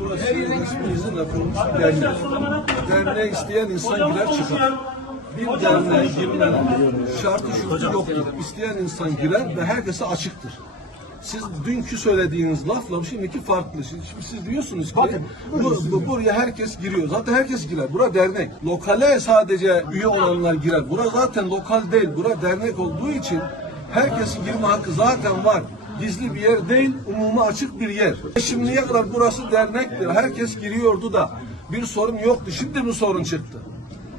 Burası resmi izin yapılmış bir dernek. Derneğe isteyen insan girer çıkar. Bir derneğe girmenin şartı şurtu yoktur. İsteyen insan girer ve herkese açıktır. Siz dünkü söylediğiniz lafla şimdiki farklı. Şimdi siz diyorsunuz ki bu, bu- buraya herkes giriyor. Zaten herkes girer. Bura dernek. Lokale sadece üye olanlar girer. Bura zaten lokal değil. Bura dernek olduğu için herkesin girme hakkı zaten var. Gizli bir yer değil, umuma açık bir yer. Şimdiye kadar burası dernekti. Herkes giriyordu da bir sorun yoktu. Şimdi mi sorun çıktı?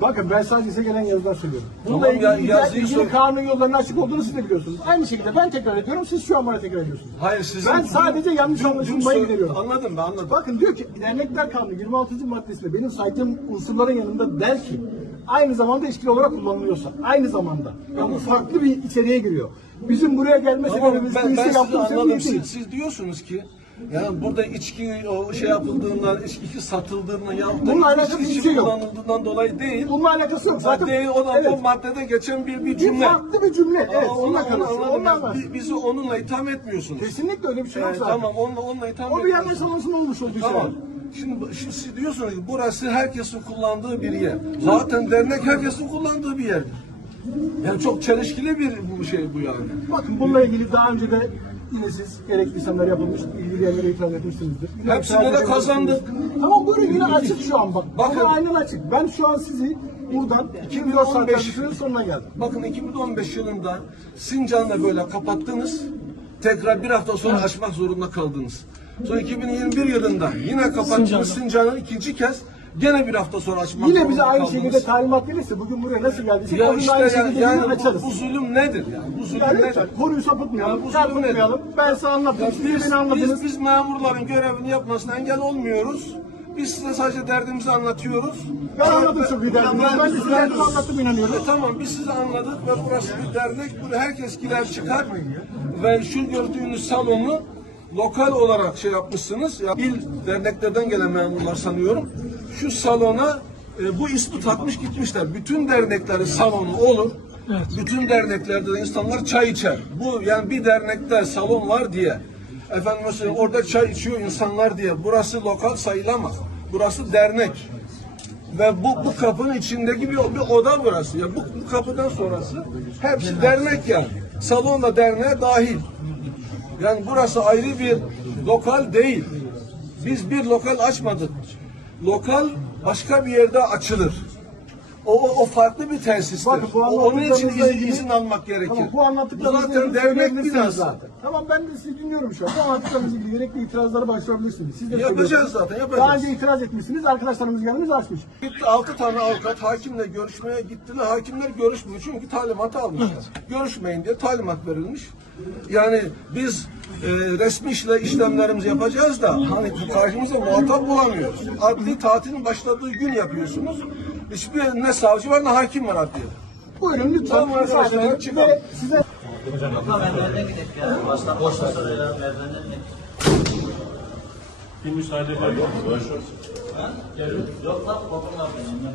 Bakın ben sadece size gelen yazılar söylüyorum. Tamam Bununla ilgili, ya, ilgili, yazıyı ilgili sor- kanun yollarının açık olduğunu siz de biliyorsunuz. Aynı şekilde ben tekrar ediyorum, siz şu an bana tekrar ediyorsunuz. Hayır sizin... Ben sadece yanlış anlaşılmayı sor- gideriyorum. Anladım ben anladım. Bakın diyor ki dernekler kanunu 26. maddesinde benim saydığım unsurların yanında der ki aynı zamanda eşkili olarak kullanılıyorsa aynı zamanda. Yani bu farklı bir içeriğe giriyor. Bizim buraya gelme Tamam, sebebimiz ben, ben sizi şey anladım. değil. Siz, siz diyorsunuz ki yani burada içki o şey yapıldığından, içki satıldığından yahut da Bununla içki, bir içki şey kullanıldığından dolayı değil. Bununla alakası yok. Zaten Zaten o, da, evet, o maddede geçen bir, bir bir cümle. farklı bir cümle. Evet, Ama onunla onu, onu Bizi onunla itham etmiyorsunuz. Kesinlikle öyle bir şey yok Evet, zaten. tamam onunla, onunla itham O bir yanlış etmiyorsunuz. anlaşılma olmuş oldu Tamam. an. Şimdi, şimdi siz diyorsunuz ki burası herkesin kullandığı bir yer. Zaten dernek herkesin kullandığı bir yerdir. Yani çok çelişkili bir bu şey bu yani. Bakın bununla ilgili daha önce de yine siz gerekli işlemler yapılmış, ilgili yerlere itiraz etmişsinizdir. Yine Hepsinde de kazandık. Tamam buyurun yine açık şu an bak. Bakın. Aynen açık. Ben şu an sizi buradan 2014 saat 2015 sürenin sonuna geldim. Bakın 2015 yılında Sincan'da böyle kapattınız. Tekrar bir hafta sonra açmak zorunda kaldınız. Sonra 2021 yılında yine kapattınız Sincan'ı ikinci kez gene bir hafta sonra açmak Yine zorunda bize aynı kaldınız. şekilde talimat gelirse bugün buraya nasıl geldiysek ya bugün işte aynı ya- şekilde yani yine açarız. bu, bu zulüm nedir yani? Bu zulüm yani nedir? lütfen konuyu sapıtmayalım, Ya bu çarpıtmayalım. Ben size anlattım, Ya siz de biz, beni anladınız. biz, biz memurların görevini yapmasına engel olmuyoruz. Biz size sadece derdimizi anlatıyoruz. Ben anladım çok iyi derdinizi. Ben de size derdimi anlattım, inanıyorum. E, tamam biz sizi anladık ve burası bir dernek. Burada herkes girer çıkar. Ve şu gördüğünüz salonu lokal olarak şey yapmışsınız. Ya, il derneklerden gelen memurlar sanıyorum. Şu salona e, bu ismi takmış gitmişler. Bütün derneklerin salonu olur. Bütün derneklerde de insanlar çay içer. Bu yani bir dernekte salon var diye. Efendim mesela orada çay içiyor insanlar diye. Burası lokal sayılamaz. Burası dernek. Ve bu, bu kapının içindeki bir, bir oda burası. Ya bu, bu kapıdan sonrası hepsi dernek yani. Salon da derneğe dahil. Yani burası ayrı bir lokal değil. Biz bir lokal açmadık. Lokal başka bir yerde açılır. O, o, farklı bir tesistir. Bakın bu O- Onun için izin, izin almak gerekir. Tamam, bu anlattıklarınızla zaten söyleyebilirsiniz binası. zaten. Tamam ben de sizi dinliyorum şu an. Bu anlattıklarınızla ilgili gerekli itirazlara başvurabilirsiniz. Siz de Yapacağız zaten, yapacağız. Daha önce itiraz etmişsiniz. Arkadaşlarımız gelmiş açmış. Gitti altı tane avukat hakimle görüşmeye gittiler. Hakimler görüşmüyor çünkü talimatı almışlar. Görüşmeyin diye talimat verilmiş. Yani biz e, resmi işle işlemlerimizi yapacağız da hani karşımıza muhatap bulamıyoruz. Adli tatilin başladığı gün yapıyorsunuz. Hiçbir ne savcı var ne hakim var adliyede. Buyurun lütfen. Tamam arkadaşlar, çıkalım. Ve size Merdivenden gidelim ya. Baştan boş ver. Merdivenden gidelim. Bir müsaade edelim. Yok lan babam ne